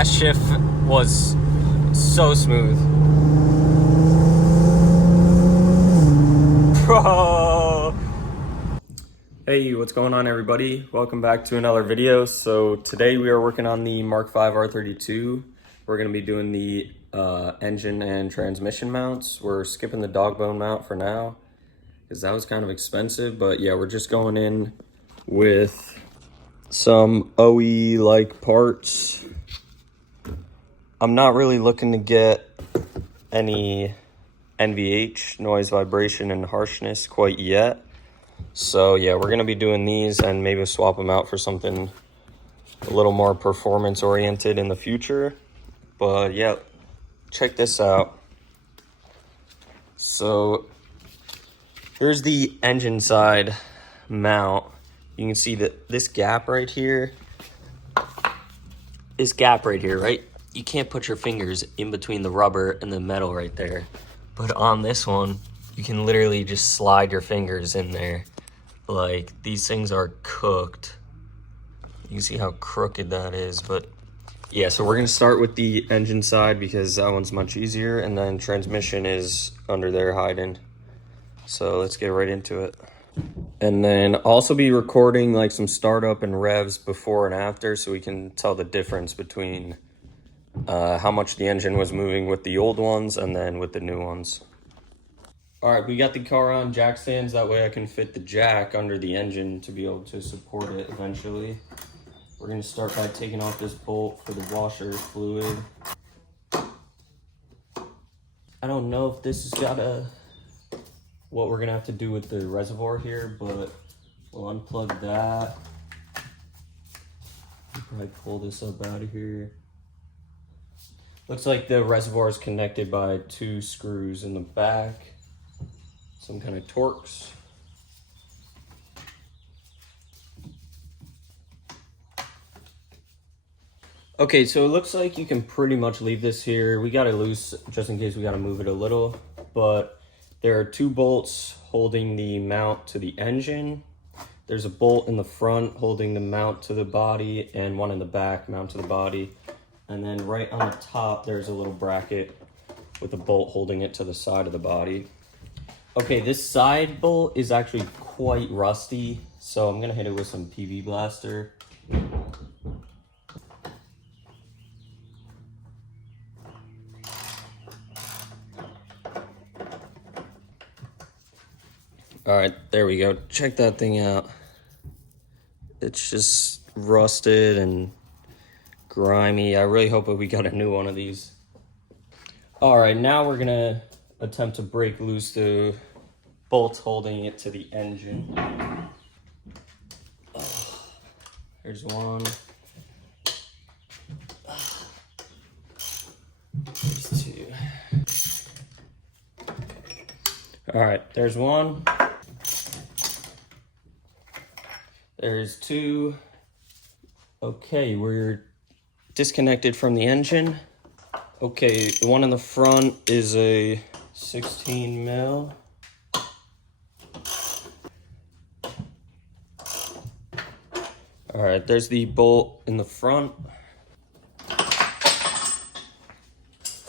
That shift was so smooth. Bro! Hey, what's going on everybody? Welcome back to another video. So today we are working on the Mk5 R32. We're going to be doing the engine and transmission mounts. We're skipping the dog bone mount for now because that was kind of expensive, but yeah, we're just going in with some OE-like parts. I'm not really looking to get any NVH, noise, vibration, and harshness quite yet. So yeah, we're gonna be doing these and maybe swap them out for something a little more performance oriented in the future. But yeah, check this out. So here's the engine side mount. You can see that this gap right here, right? You can't put your fingers in between the rubber and the metal right there. But on this one, you can literally just slide your fingers in there. Like, these things are cooked. You can see how crooked that is, but yeah, so we're gonna start with the engine side because that one's much easier, and then transmission is under there hiding. So let's get right into it. And then also be recording like some startup and revs before and after so we can tell the difference between how much the engine was moving with the old ones and then with the new ones. All right, we got the car on jack stands. That way I can fit the jack under the engine to be able to support it eventually. We're gonna start by taking off this bolt for the washer fluid. I don't know if this has got what we're gonna have to do with the reservoir here, but we'll unplug that. I'll probably pull this up out of here. Looks like the reservoir is connected by 2 screws in the back. Some kind of Torx. Okay, so it looks like you can pretty much leave this here. We got it loose just in case we got to move it a little, but there are 2 bolts holding the mount to the engine. There's a bolt in the front holding the mount to the body and one in the back mount to the body. And then right on the top, there's a little bracket with a bolt holding it to the side of the body. Okay, this side bolt is actually quite rusty, so I'm gonna hit it with some PV Blaster. All right, there we go. Check that thing out. It's just rusted and grimy. I really hope that we got a new one of these. All right, now we're gonna attempt to break loose the bolts holding it to the engine. There's one. There's 2. All right, there's 1. There's 2. Okay, we're disconnected from the engine. Okay, the one in the front is a 16 mil. All right, there's the bolt in the front.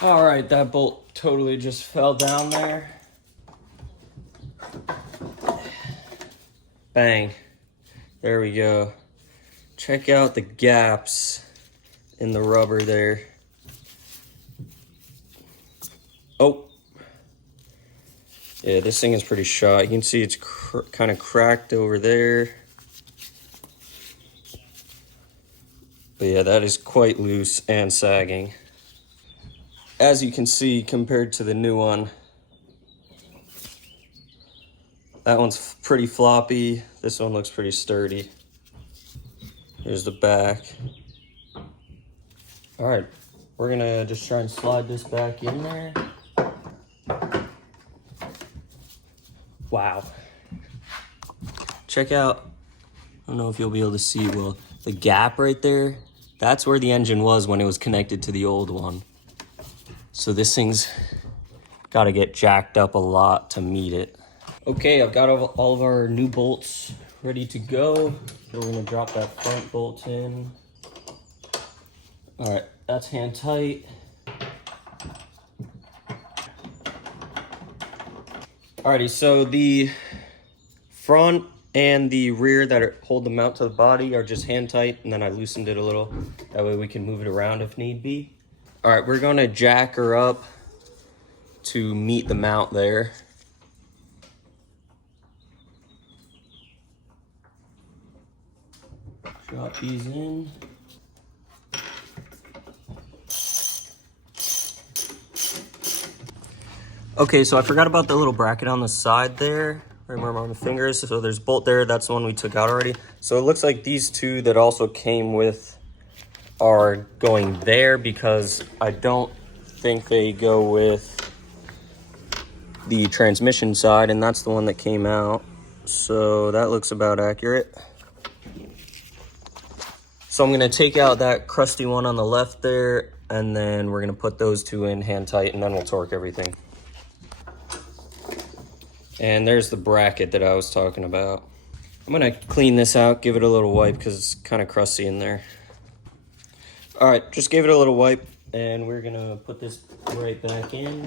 All right, that bolt totally just fell down there. Bang, there we go. Check out the gaps in the rubber there. Oh, yeah, this thing is pretty shot. You can see it's kind of cracked over there. But yeah, that is quite loose and sagging. As you can see, compared to the new one, that one's pretty floppy. This one looks pretty sturdy. Here's the back. All right, we're gonna just try and slide this back in there. Wow. Check out, I don't know if you'll be able to see well, the gap right there, that's where the engine was when it was connected to the old one. So this thing's got to get jacked up a lot to meet it. Okay, I've got all of our new bolts ready to go. So we're gonna drop that front bolt in. All right, that's hand tight. Alrighty, so the front and the rear that hold the mount to the body are just hand tight, and then I loosened it a little. That way we can move it around if need be. All right, we're gonna jack her up to meet the mount there. Drop these in. Okay, so I forgot about the little bracket on the side there. Remember on the fingers, so there's a bolt there. That's the one we took out already. So it looks like these two that also came with are going there because I don't think they go with the transmission side, and that's the one that came out. So that looks about accurate. So I'm gonna take out that crusty one on the left there, and then we're gonna put those two in hand tight, and then we'll torque everything. And there's the bracket that I was talking about. I'm gonna clean this out, give it a little wipe because it's kind of crusty in there. All right, just gave it a little wipe, and we're gonna put this right back in.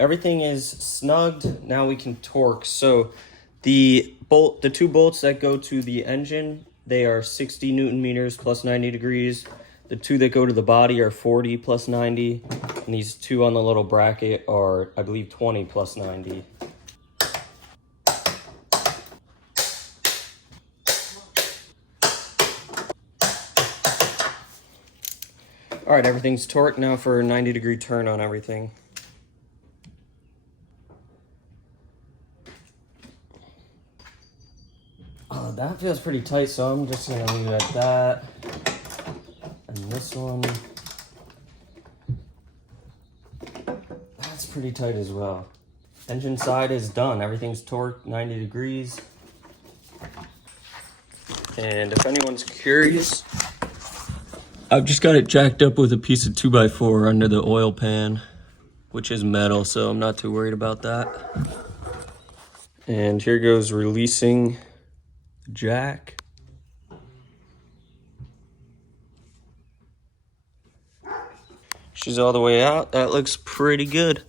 Everything is snugged. Now we can torque. So the two bolts that go to the engine, they are 60 Newton meters plus 90 degrees. The two that go to the body are 40 plus 90. And these two on the little bracket are, I believe, 20 plus 90. All right, everything's torqued now for a 90-degree turn on everything. That feels pretty tight, so I'm just gonna leave it at that. And this one, that's pretty tight as well. Engine side is done. Everything's torqued 90 degrees. And if anyone's curious, I've just got it jacked up with a piece of 2x4 under the oil pan, which is metal, so I'm not too worried about that. And here goes releasing the jack. She's all the way out. That looks pretty good.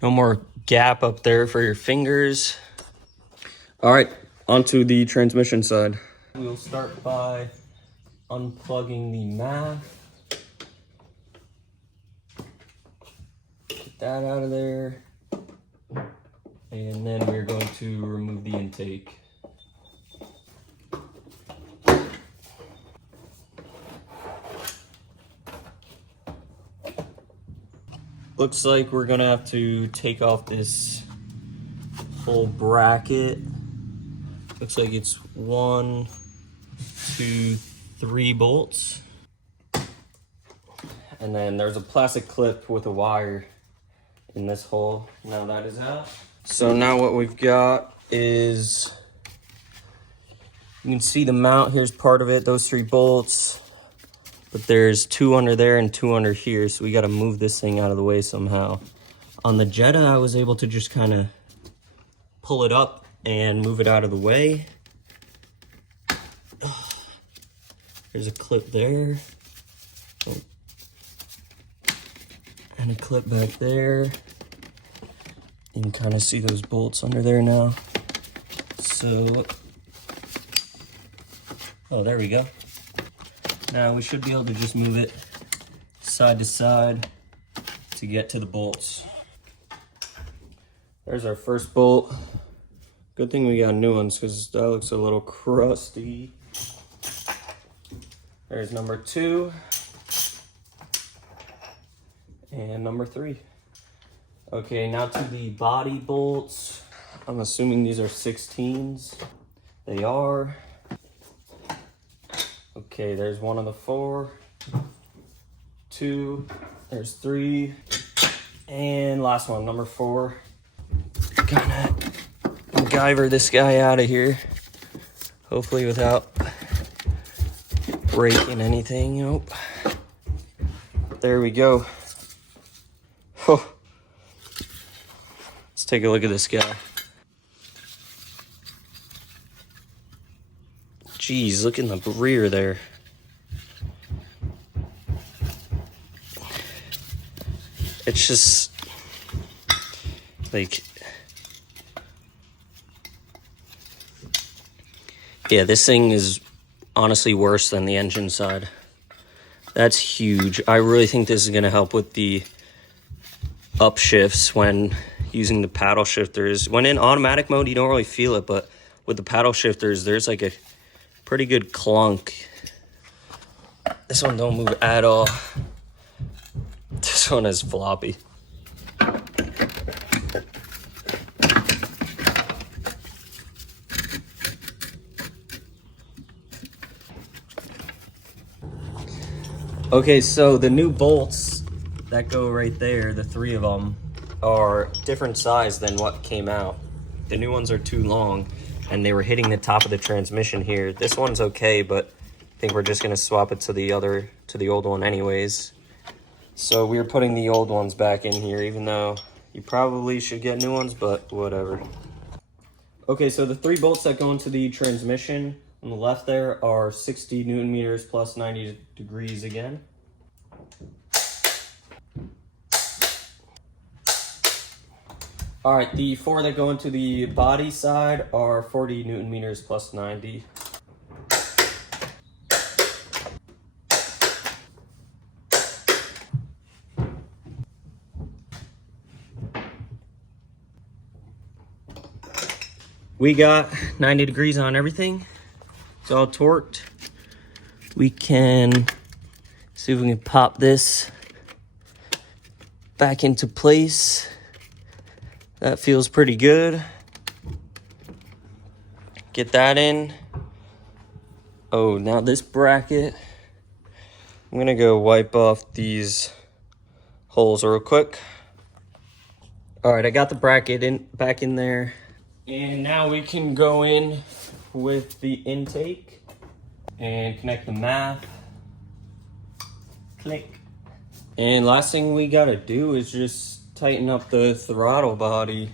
No more gap up there for your fingers. All right, onto the transmission side. We'll start by unplugging the MAF. Get that out of there. And then we're going to remove the intake. Looks like we're gonna have to take off this whole bracket. Looks like it's 1, 2, 3 bolts. And then there's a plastic clip with a wire in this hole. Now that is out. So now what we've got is, you can see the mount, here's part of it, those 3 bolts. But there's 2 under there and 2 under here, so we gotta move this thing out of the way somehow. On the Jetta, I was able to just kind of pull it up and move it out of the way. There's a clip there. Oh. And a clip back there. You can kind of see those bolts under there now. So, oh, there we go. Now we should be able to just move it side to side to get to the bolts. There's our first bolt. Good thing we got new ones because that looks a little crusty. There's number 2 and number 3. Okay, now to the body bolts. I'm assuming these are 16s. They are. Okay, there's 1 of the 4, 2, there's 3, and last one, number 4. Gonna MacGyver this guy out of here, hopefully without breaking anything. Nope. There we go. Oh. Let's take a look at this guy. Jeez, look in the rear there. It's just like, yeah, this thing is honestly worse than the engine side. That's huge. I really think this is going to help with the upshifts when using the paddle shifters. When in automatic mode, you don't really feel it, but with the paddle shifters, there's like a pretty good clunk. This one don't move at all. This one is floppy. Okay, so the new bolts that go right there, the 3 of them, are different size than what came out. The new ones are too long, and they were hitting the top of the transmission here. This one's okay, but I think we're just gonna swap it to the old one anyways. So we're putting the old ones back in here, even though you probably should get new ones, but whatever. Okay, so the 3 bolts that go into the transmission on the left there are 60 Newton meters plus 90 degrees again. All right, the 4 that go into the body side are 40 Newton meters plus 90. We got 90 degrees on everything. It's all torqued. We can see if we can pop this back into place. That feels pretty good. Get that in. Oh, now this bracket, I'm gonna go wipe off these holes real quick. All right, I got the bracket back in there. And now we can go in with the intake and connect the math. Click. And last thing we gotta do is just tighten up the throttle body.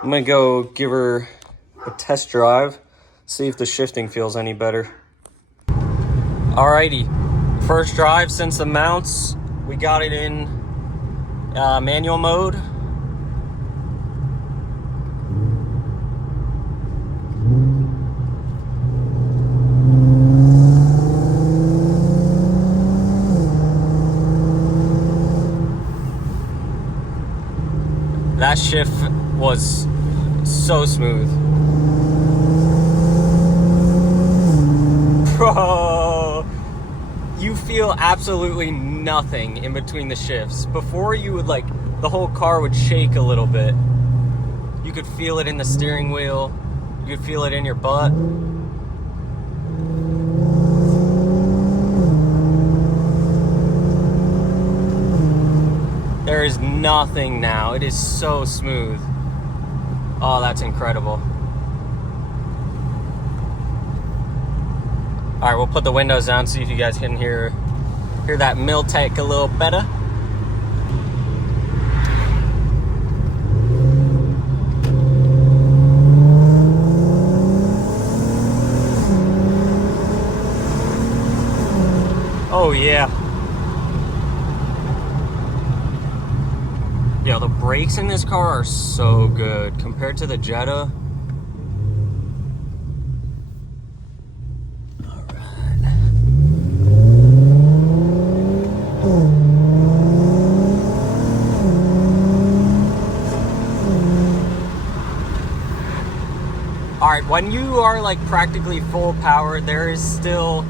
I'm gonna go give her a test drive, see if the shifting feels any better. Alrighty, first drive since the mounts, we got it in manual mode. That shift was so smooth. Bro, you feel absolutely nothing in between the shifts. Before you would the whole car would shake a little bit. You could feel it in the steering wheel. You could feel it in your butt. There is nothing now. It is so smooth. Oh, that's incredible. All right, we'll put the windows down, see if you guys can hear that Miltech a little better. Oh yeah. Yo, the brakes in this car are so good compared to the Jetta. Alright, when you are practically full power, there is still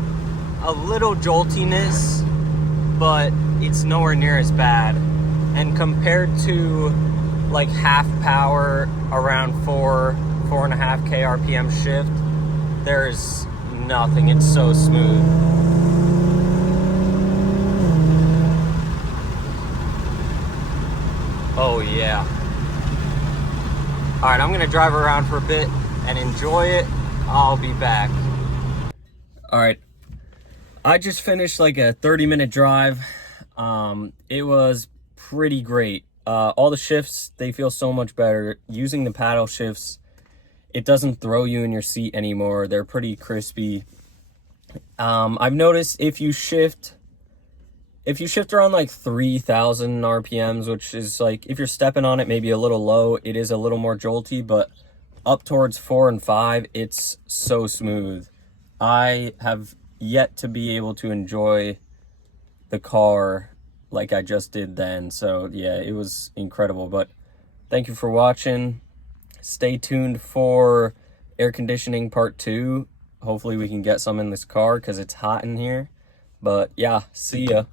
a little joltiness, but it's nowhere near as bad. And compared to half power around 4.5 kRPM shift, there's nothing. It's so smooth. yeah. All right, I'm gonna drive around for a bit and enjoy it. I'll be back. All right, I just finished like a 30-minute drive. It was pretty great. All the shifts, they feel so much better. Using the paddle shifts, it doesn't throw you in your seat anymore. They're pretty crispy. I've noticed if you shift around like 3,000 RPMs, which is like, if you're stepping on it maybe a little low, it is a little more jolty, but up towards 4 and 5, it's so smooth. I have yet to be able to enjoy the car like I just did then. So yeah, it was incredible. But thank you for watching. Stay tuned for air conditioning part 2. Hopefully we can get some in this car because it's hot in here. But yeah, see ya.